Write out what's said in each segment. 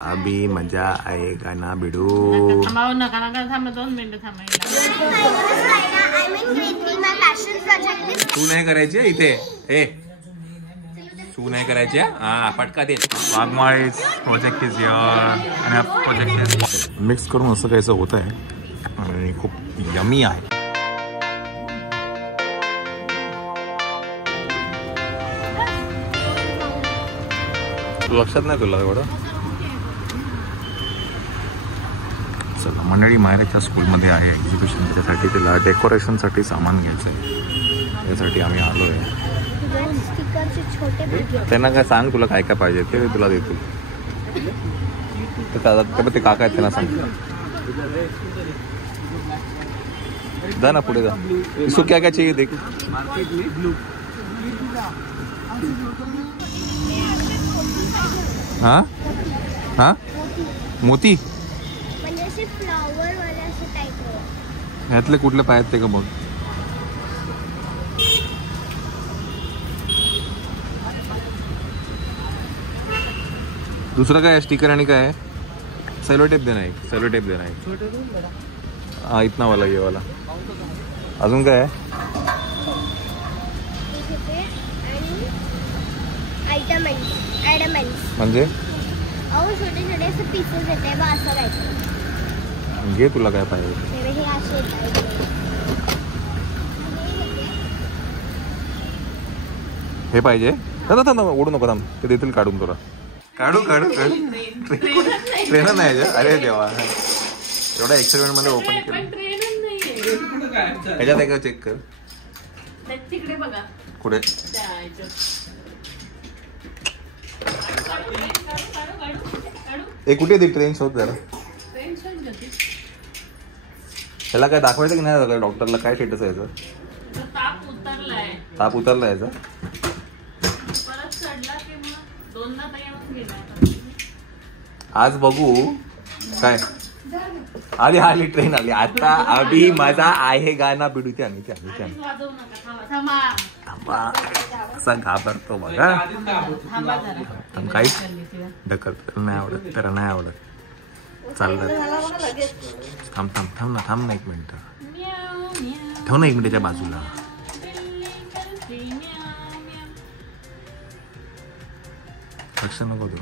अभी मजा आएगा ना बिडू. थांबाव नका नका थांबा 2 मिनिटं थांबायला. तू नाही करायची इथे हे तू नाही करायची हा पटका दे. Waghmale project is here project mix करून असं काहीच होत आहे आणि खूप यमी आहे. लक्षात नाही तुला एवढं. चला मंडळी मायराच्या स्कूलमध्ये आहे एक्झिबिशन. त्यासाठी तिला डेकोरेशनसाठी सामान घ्यायचं आहे. त्यासाठी आम्ही आलो आहे. त्यांना काय सांग तुला काय काय पाहिजे ते तुला देतील. ते काका आहेत त्यांना सांग. जा ना पुढे जा. इसको क्या क्या चाहिए देख. हाँ हाँ मोती ह्यातले कुठले पाहिजेत ते का बघ. दुसरं काय स्टिकर आणि काय सेलो टेप देना एक. सेलो टेप देना एक. हा इतना वाला ये वाला. अजून काय आहे म्हणजे छोटे छोटे असे पीसेस येते बा असं काय. घे तुला काय पाहिजे. हे पाहिजे. ओढू नको थांब ते देतील काढून तुला. काढू काढू काढू. ट्रेनर नाही अरे देवा. एवढा एक्सपेरिमेंट मध्ये ओपन केलं. ह्याच्यात एक चेक कर. तिकडे बघा कुठे कुठे ती ट्रेन शोध जरा. त्याला काय दाखवायचं की नाही डॉक्टरला काय स्टेटस आहे याचं. ताप उतरलाय याचा. आज बघू काय. आली आली ट्रेन आली आता. अभी मजा आहे गाना बिडू. ते आम्ही थांबा कसा घाबरतो बघा. काही ढकलत नाही आवडत त्याला नाही आवडत. चाललं थांब थांब थांब ना थांब ना एक मिनिट ठेव ना एक मिनिटाच्या बाजूला. लक्ष नको देऊ.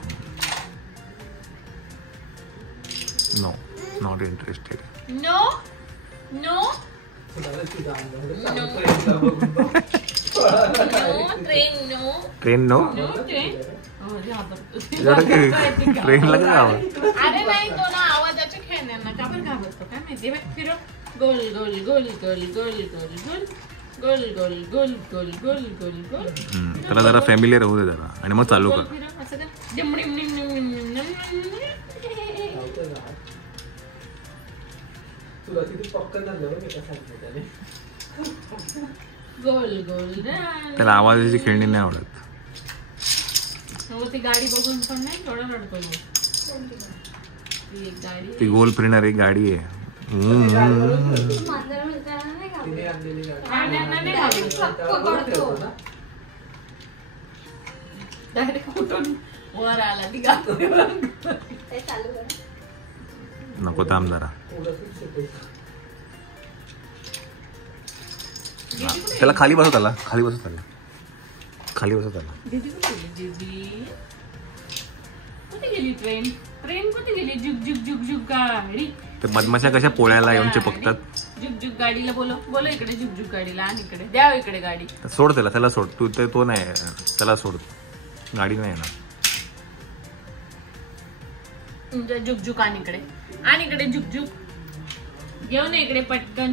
No not interested. No no train no ट्रेनला काय आवड. अरे नाही तो ना आवाजाच्या खेळण्यांना का पण घाबरतो काय माहिती. फिरो गोल गोल गोल गोल गोल गोल गोल गोल गोल गोल गोल गोल गोल. त्याला जरा फॅमिली राहू दे जरा आणि मग चालू कर. गोल गोल त्याला आवाजाची खेळणी नाही आवडत. ती गाडी बघून पण नाही थोडा रडतो. ती गोल फिरणारी गाडी आहे. वर आला ती नको थांब जरा. त्याला खाली बसत आला. खाली बसत आला. खाली बसत आला. कुठे गेली ट्रेन. ट्रेन कुठे गेली. जुग जुग जुग जुग गाडी. ते मधमाशा कशा पोळ्याला येऊन चिपकतात. जुग जुग गाडीला बोलो बोलो इकडे. जुग जुग गाडीला आणि इकडे द्या इकडे गाडी. सोड त्याला. त्याला सोड तू. ते तो नाही त्याला सोड. गाडी नाही ना. जुग जुग आणि इकडे आणि इकडे जुग जुग. घेऊन ये इकडे पटकन.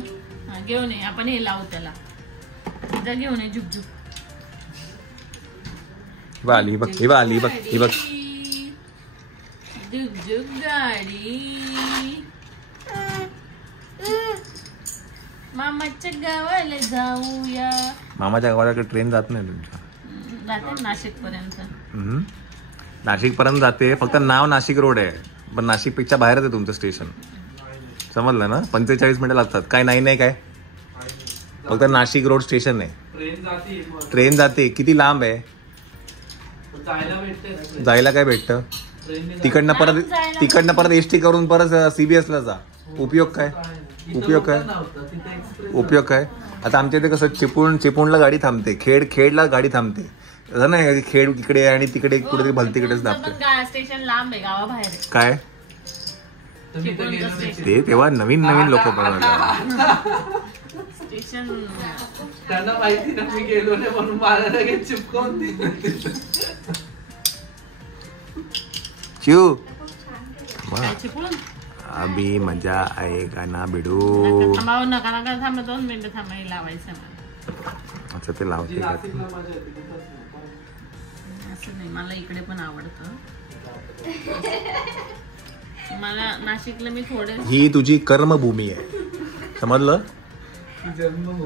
घेऊन ये. आपण हे लावू त्याला. घेऊन ये जुग जुग. आली बघ. ही बघ आली बघ. ही बघ जुग जुग गाडी. मामाच्या गावाला जाऊया. मामाच्या गावाला ट्रेन जात नाही तुमच्या. जाते नाशिक पर्यंत. नाशिक पर्यंत जाते. फक्त नाव नाशिक रोड आहे पण नाशिक पेक्षा बाहेरच आहे तुमचं स्टेशन. समजलं ना. 45 मिनिटं लागतात. काय नाही काय फक्त नाशिक रोड स्टेशन आहे. ट्रेन जाते. किती लांब आहे. जायला काय भेटतं. तिकडनं परत एसटी करून परत CBS ला जा. उपयोग काय? आता आमच्या इथे कसं चिपळूणला गाडी थांबते, खेडला गाडी थांबते. असं नाही खेड इकडे आणि तिकडे कुठेतरी भलतीकडेच दाबते. स्टेशन लांब आहे, गावाबाहेर आहे. काय ते तेव्हा नवीन लोक स्टेशन त्यांना माहिती ना मी गेलो नाही म्हणून मला लगेच चिपकवून चिव चिपळूण अभी मजा आएगा ना बिडू. नका थांबा 2 मिनिटं थांबा, लावायचं मला. अच्छा ते लावते का? असं नाही, मला इकडे पण आवडतं. मला नाशिकला मी थोडे. ही तुझी कर्मभूमी आहे, समजलं?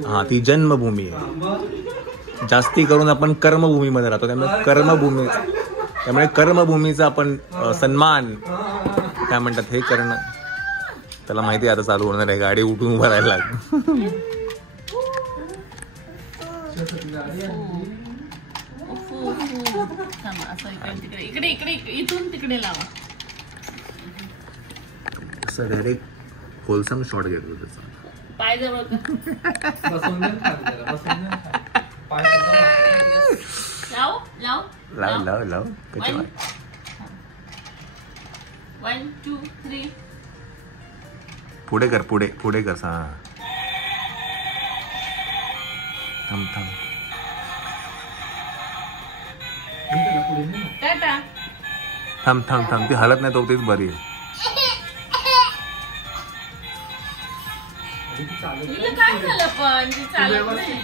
हा, ती जन्मभूमी आहे. जास्ती करून आपण कर्मभूमीमध्ये राहतो, त्यामुळे कर्मभूमीचा आपण सन्मान काय म्हणतात हे करणं. त्याला माहिती आहे आता चालू होणार आहे, गाडी उठून उभं राहायला इकडे इथून तिकडे लावा. असं डायरेक्ट होलसम शॉट घेतो त्याचा. पाय जवळ लाव 1 2 3 पुढे कर. हा थांब ती हलत नाही तो तेच बरी आहे. काय झालं पण ती चालत नाही.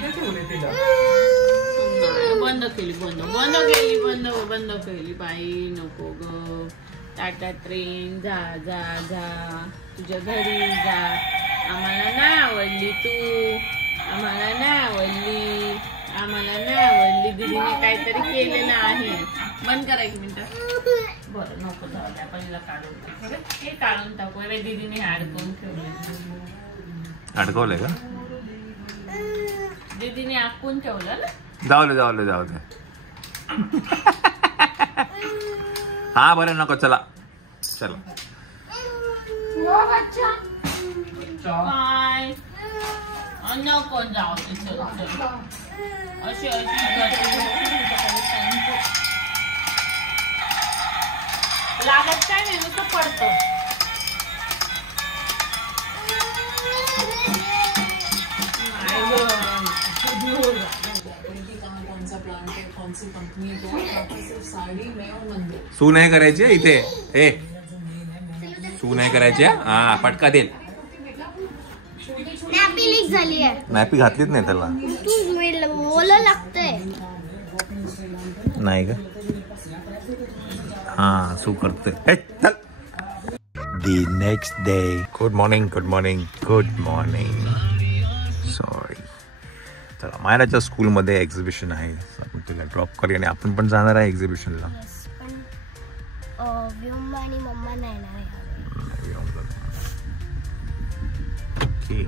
बंद केली बाई. नको ग. टाटा ट्रेन जा जा जा, तुझ्या घरी जा. आम्हाला नाही आवडली तू, आम्हाला नाही आवडली. दीदीने काहीतरी केलेलं आहे. बंद करा 1 मिनिट. बरं नको जाऊ द्या, पहिला काढून हे काढून टाकू. दीदीने अडकवून ठेवले. अडकवलंय का? दीदीने आखून ठेवलं ना. जाऊ दे. हा बरं नको, चला. काय नको जाऊ दे. अशी लागत काय नाही, नुसतं पडतं. सू नाही करायची इथे. सू नाही करायची. हा पटका देईल. नॅपी घातलीच नाही त्याला. नाही का? हा सू करतोय. The next day. Good morning. Sorry. चला, मायराच्या स्कूलमध्ये एक्झिबिशन आहे. आपण तिला ड्रॉप करूया आणि आपण पण जाणार आहे एक्झिबिशनला. ओके,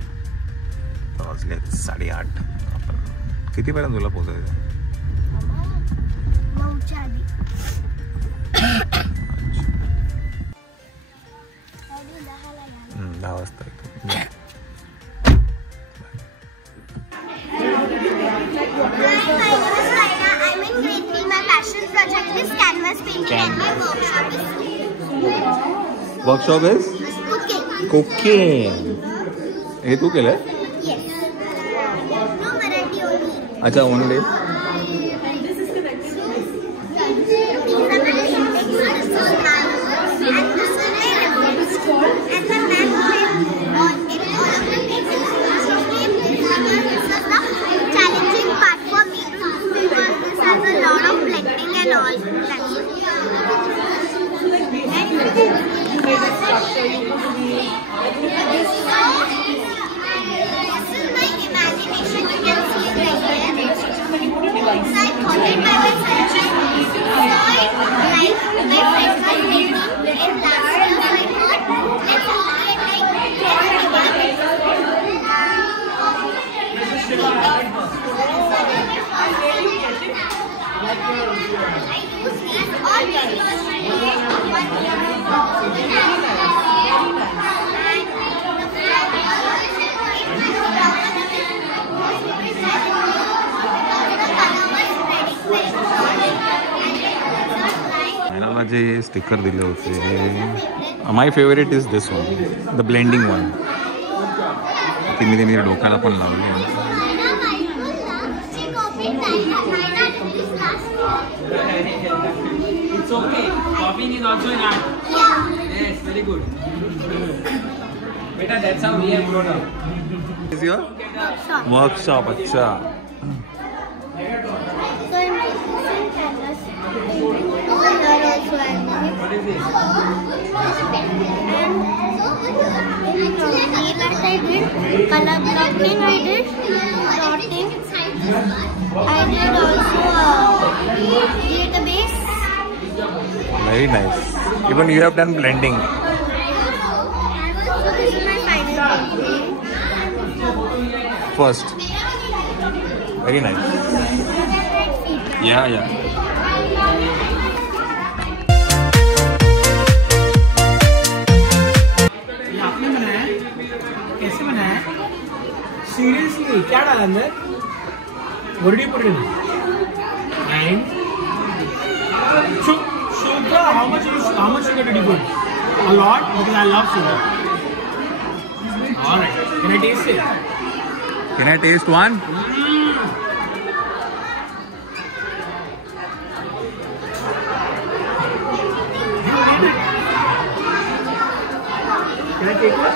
वाजले 8:30. आपण कितीपर्यंत तुला पोहोचायचं? 9च्या आधी. 10 वाजता येतो. Workshop is cooking. हे तू केलंय? अच्छा, ओनली. मला जे स्टिकर दिले होते, my favourite is this one, the blending one. तिने तिने डोक्याला पण लावली. It's okay. Copying is also an art. Yes, very good. Beta, that's how we have grown up. Is your workshop? अच्छा. What is this? Color blocking I did, plotting I did, also database. Very nice. Even you have done blending. So this is my final painting. First. Very nice. Yeah. आपने बनाया? कैसे बनाया? Seriously, क्या डाला अंदर? What did you put in? And sugar. How much sugar did you put? A lot, because I love sugar. All right. Can I taste it? Can I taste one? Can I take one?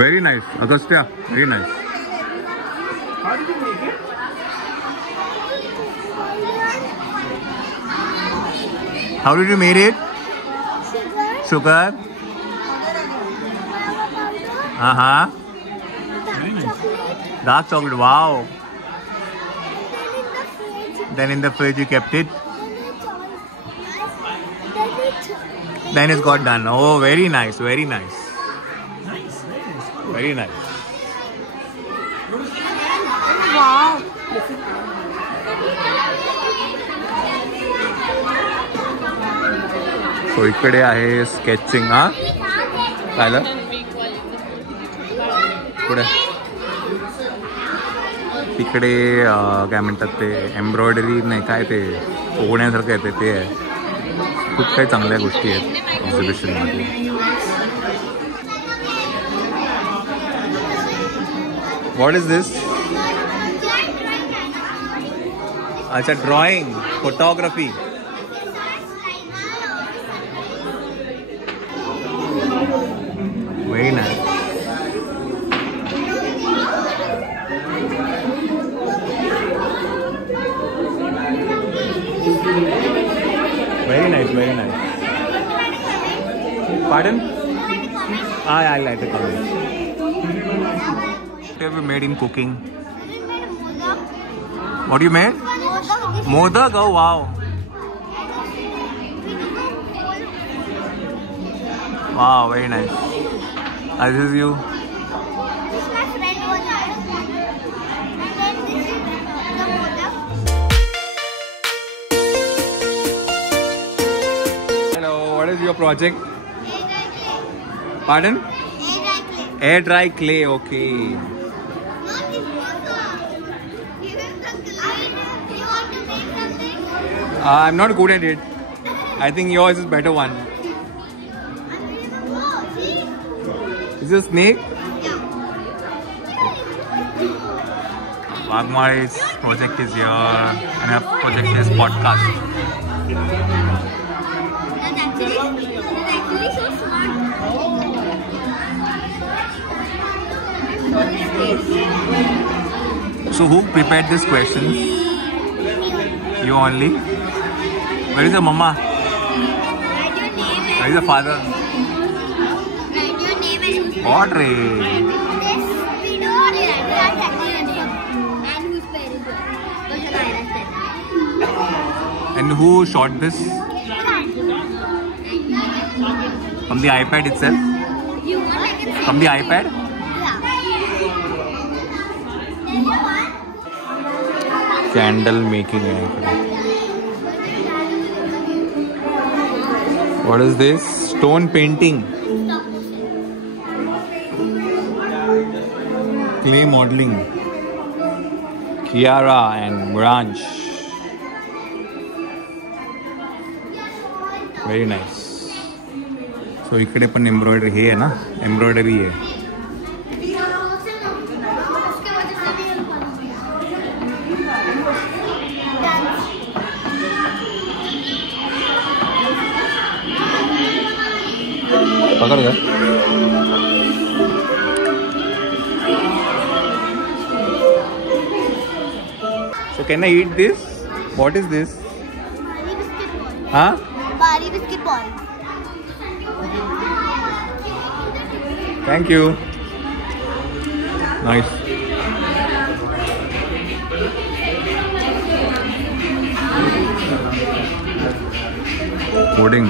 Very nice, Agastya. Very nice. How did you make it? How did you make it? Sugar. Dark chocolate. Wow. Then in the fridge you kept it. Then it's got done. Oh, very nice. Very nice. Very nice. Wow. So इकडे आहे स्केचिंग. हा काय पुढे तिकडे काय म्हणतात ते एम्ब्रॉयडरी नाही काय ते पोहण्यासारखं येते ते आहे. खूप काही चांगल्या गोष्टी आहेत एक्झिबिशनमध्ये. What is this? अच्छा, drawing, photography. Very nice. Very nice. Pardon? I like the comment. What have you made in cooking? What you made? Modak. Oh wow. Wow, very nice. This is you. This is my friend Modak. And then this is the Modak. Hello, what is your project? Air dry clay. Pardon? Air dry clay. Air dry clay, okay. Not in water. Even the clay. You want to make something? I'm not good at it. I think yours is better one. See? Is this a snake? Yeah. Wagmari's project is here and her project is podcast. That's actually so smart. So who prepared these questions? You only? Where is the mama? Write your name Where is the father? Write your name and whose What Ray? This video that's actually your name and whose parents were. Because the guy said. And who shot this? From the iPad itself? You want I can say. From the iPad? Candle making है इकडे. What is this? Stone painting. Clay modeling. Kiara and Branch. Very nice. So इकडे पण एम्ब्रॉयडरी हे आहे ना, एम्ब्रॉयडरी आहे. पकड़ गया. So can I eat this? What is this? Huh? Bari biscuit ball. Thank you. Nice. Pudding.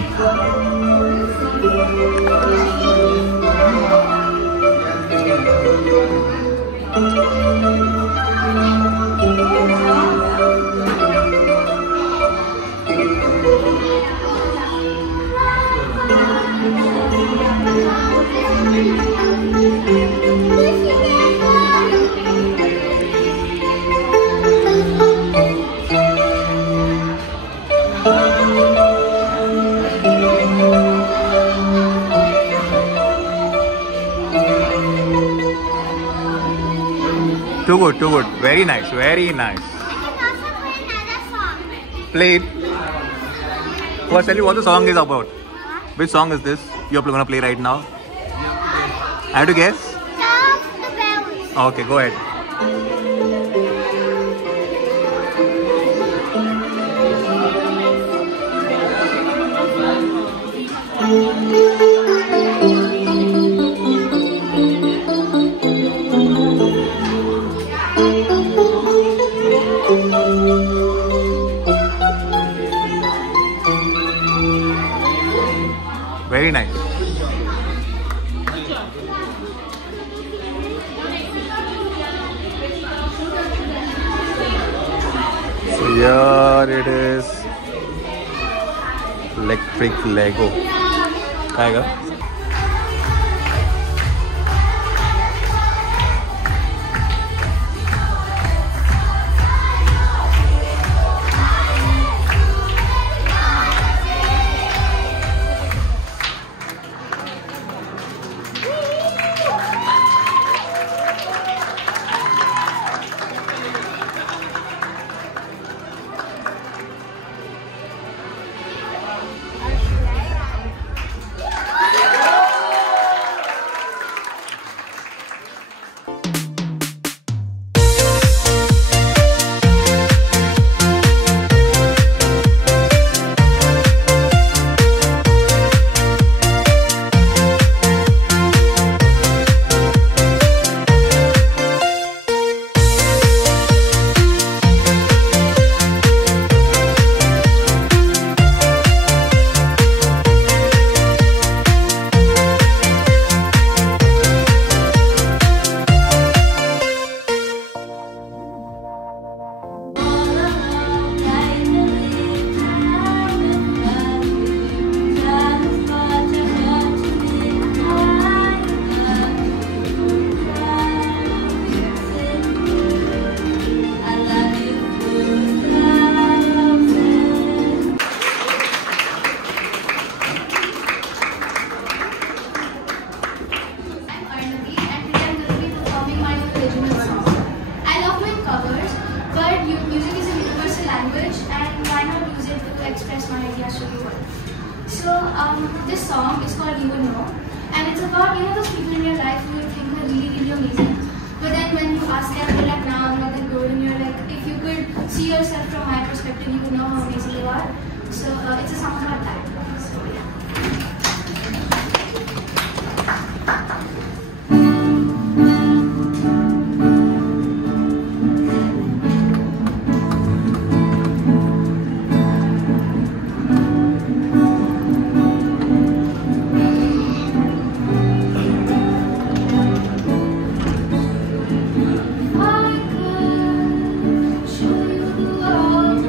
Too good, too good. Very nice, very nice. I can also play another song. Play it. First, tell me what the song is about. Which song is this you're gonna play right now? I have to guess? Stop the bells. Okay, go ahead. Very nice. So here it is. Electric Lego. खाएगा? This song is called You Know, and it's about, those people in your life who you think are really, really amazing. But then when you ask them, they're like, nah, I'm not that good, and you're like, if you could see yourself from my perspective, you would know how amazing you are. So it's a song about that. So yeah. Show you the world,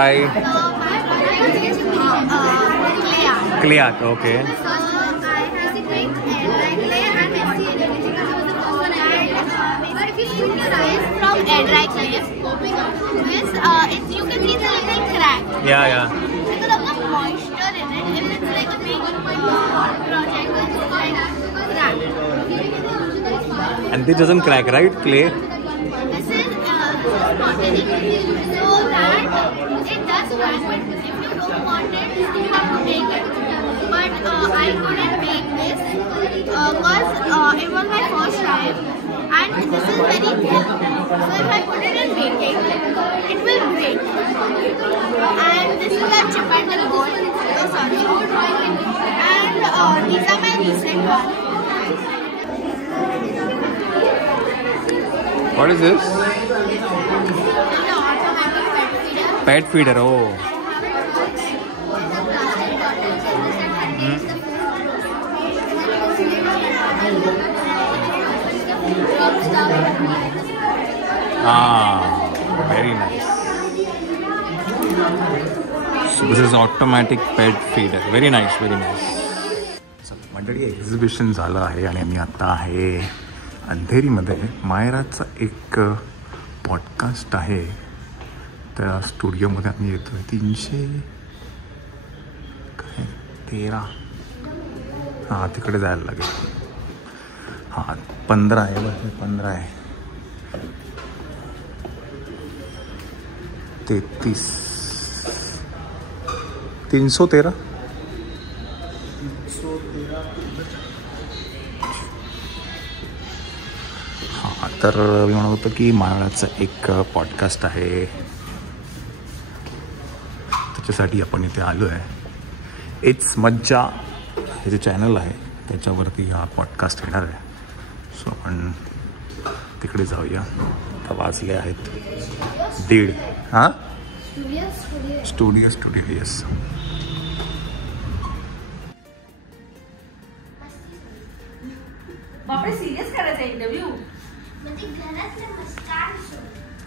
hi. So my product is clay art. Clay art. Okay. So I have to make clay and messy energy. But if you squint your eyes from dry clay, this it's you can see the little crack या because of the moisture in it. If it's like a big project, it's like crack. And this doesn't crack right clay. This is not anything. So that it does crack, but if you don't want it, you have to make it. But I couldn't make this because it was my first time, and this is very thin. So if I put it in baking, it will break. And this is a chip and gold. Oh, sorry. And these are my recent ones. What is this? The automatic pet feeder. Pet feeder. Oh. Very nice. So this is automatic pet feeder. Very nice, very nice. मंडळी एक्झिबिशन झालं आहे आणि आम्ही आता आहे अंधेरीमध्ये. मायराचा एक पॉडकास्ट आहे त्या स्टुडिओमध्ये आम्ही येतो आहे. 313 हां तिकडे जायला लागेल. हां 15 आहे बघ. 15 आहे. 33 313. हां तर मी म्हणत होतो की मायाळाचं एक पॉडकास्ट आहे त्याच्यासाठी आपण इथे आलो आहे. इट्स मज्जा हे जे चॅनल आहे त्याच्यावरती हा पॉडकास्ट येणार आहे. सो आपण तिकडे जाऊया. आता वाजले आहेत 1:30. हां स्टुडिओ येस. बापरे सिरियस करायचा इंटरव्ह्यू. म्हणजे घरातले मस्तान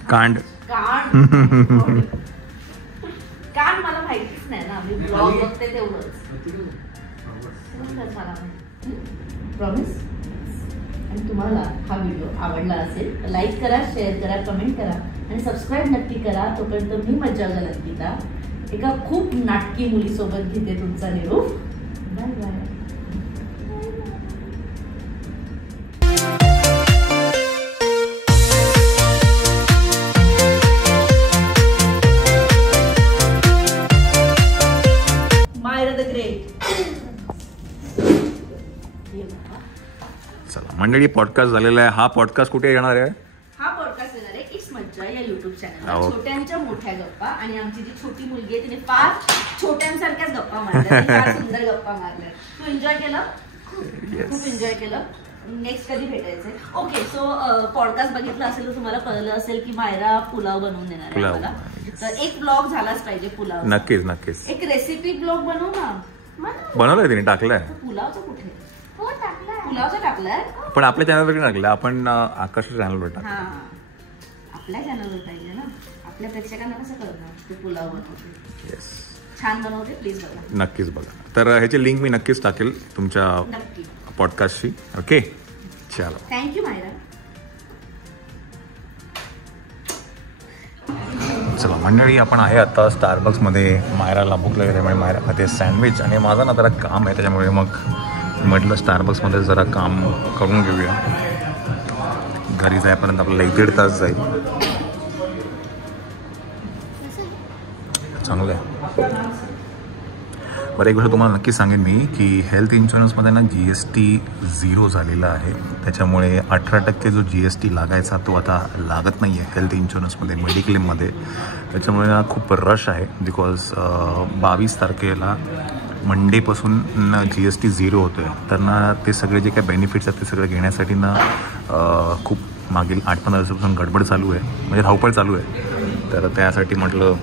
कांड. कांड मला माहितीच नाही ना. मी ब्लॉग बघते तेवढंच. प्रॉमिस. आणि तुम्हाला हा व्हिडिओ आवडला असेल तर लाईक करा, शेअर करा, कमेंट करा आणि सबस्क्राईब नक्की करा. तोपर्यंत मी मज्जा गलंकिता एका खूप नाटकी मुलीसोबत घेते तुमचा निरोप. Bye bye. चला मंडळी पॉडकास्ट झालेला आहे. हा पॉडकास्ट कुठे येणार आहे? हा पॉडकास्ट येणार आहे इट्स मज्जा या युट्यूब चॅनलला. हो. छोट्यांच्या मोठ्या गप्पा. आणि आमची जी छोटी मुलगी आहे तिने फार छोट्यांसारख्याच गप्पा मारल्या. फार सुंदर गप्पा मारल्या. तू एन्जॉय केलं? खूप एन्जॉय केलं. नेक्स्ट कधी भेटायचंय? ओके. सो पॉडकास्ट बघितलं असेल तर तुम्हाला कळलं असेल की मायरा पुलाव बनवून देणार आहे मला. तर एक ब्लॉग झालाच पाहिजे पुलाव. नक्कीच नक्कीच. एक रेसिपी ब्लॉग बनव ना. बनवलंय तिने टाकलंय. पुलावचं कुठे? हो टाकला. पुलावचं टाकलंय. पण आपल्या चॅनलवर टाकलं. आपण आकाशच्या चॅनलवर टाकलं. हा आपल्या चॅनलवर पाहिजे ना. आपल्या प्रेक्षकांना कसं कळणार ते पुलाव बनवते. येस छान बनवते. प्लीज बघा. नक्कीच बघा. तर ह्याची लिंक मी नक्कीच टाकेल तुमच्या नक्की. पॉडकास्टची. ओके चलो. थँक्यू मायरा. चला मंडळी आपण आहे आता स्टारबक्समध्ये. मायराला भूक लागली त्यामुळे मायरा खाते सँडविच. आणि माझं ना जरा काम आहे त्याच्यामुळे मग म्हटलं स्टारबक्समध्ये जरा काम करून घेऊया. घरी जाईपर्यंत आपल्याला 1-1.5 तास जाईल. चांगलं आहे. बरं एक गोष्ट तुम्हाला नक्की सांगेन मी की हेल्थ इन्शुरन्समध्ये ना GST 0 झालेला आहे. त्याच्यामुळे 18% जो GST लागायचा तो आता लागत नाही आहे हेल्थ इन्शुरन्समध्ये, मेडिक्लेममध्ये. त्याच्यामुळे ना खूप रश आहे. बिकॉज 22 तारखेला मंडेपासून GST 0 होतो आहे. तर ना ते सगळे जे काही बेनिफिट्स आहेत ते सगळे घेण्यासाठी ना खूप मागील 8-15 दिवसापासून गडबड चालू आहे. म्हणजे धावपळ चालू आहे. तर त्यासाठी म्हटलं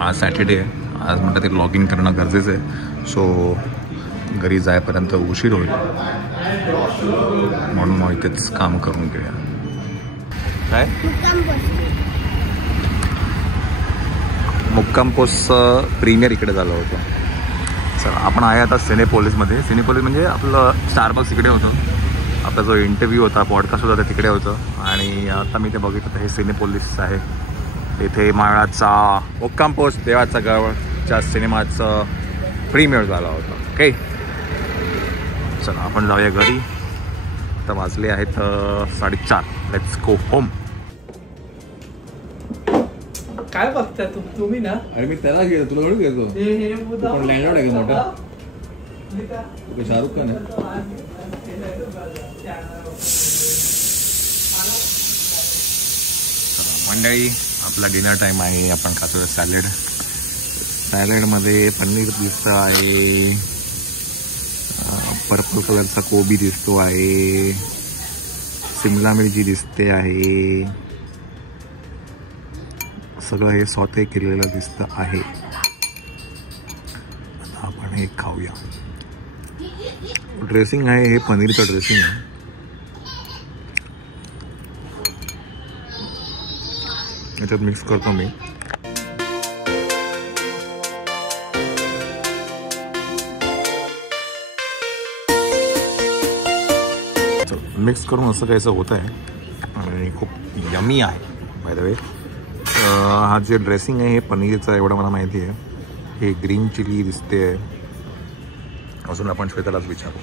आज सॅटर्डे आहे. आज म्हटलं ते लॉग इन करणं गरजेचं आहे. सो घरी जायपर्यंत उशीर होईल म्हणून मग इथेच काम करून घेऊया. काय मुक्काम पोस्टचं प्रीमियर इकडे झालं होतं. चला आपण आहे आता सिनेपोलिसमध्ये. सिनेपोलिस म्हणजे आपलं स्टारबक्स इकडे होतं. आपला जो इंटरव्ह्यू होता, पॉडकास्ट होता, ते तिकडे होतं. आणि आता मी ते बघितलं तर हे सिनेपोलिस आहे. इथे माळाचा मुक्काम पोस्ट देवाचा गडच्या सिनेमाचं प्रीमियर झाला होता. ओके, चला आपण जाऊया घरी. आता वाजले आहेत 4:30. Let's go home. काय बघता तुम्ही ना? अरे मी त्याला घेतो, तुला थोडी घेतो. पण लँडलॉर्ड आहे का मोठा? शाहरुख खान आहे. मंडळी आपला डिनर टाइम आहे. आपण खातो सॅलड. सॅलडमध्ये पनीर दिसतं आहे, पर्पल कलरचा कोबी दिसतो आहे, शिमला मिरची दिसते आहे, सगळं हे सॉटे केलेलं दिसतं आहे. आता आपण हे खाऊया. ड्रेसिंग आहे, हे पनीरचं ड्रेसिंग आहे. याच्यात मिक्स करतो मी. मिक्स करून असं काहीचं होतं आहे आणि खूप यमी आहे. बाय द वे हा जे ड्रेसिंग आहे हे पनीरचं एवढं मला माहिती आहे. हे ग्रीन चिली दिसते आहे. अजून आपण श्वेतालाच विचारू.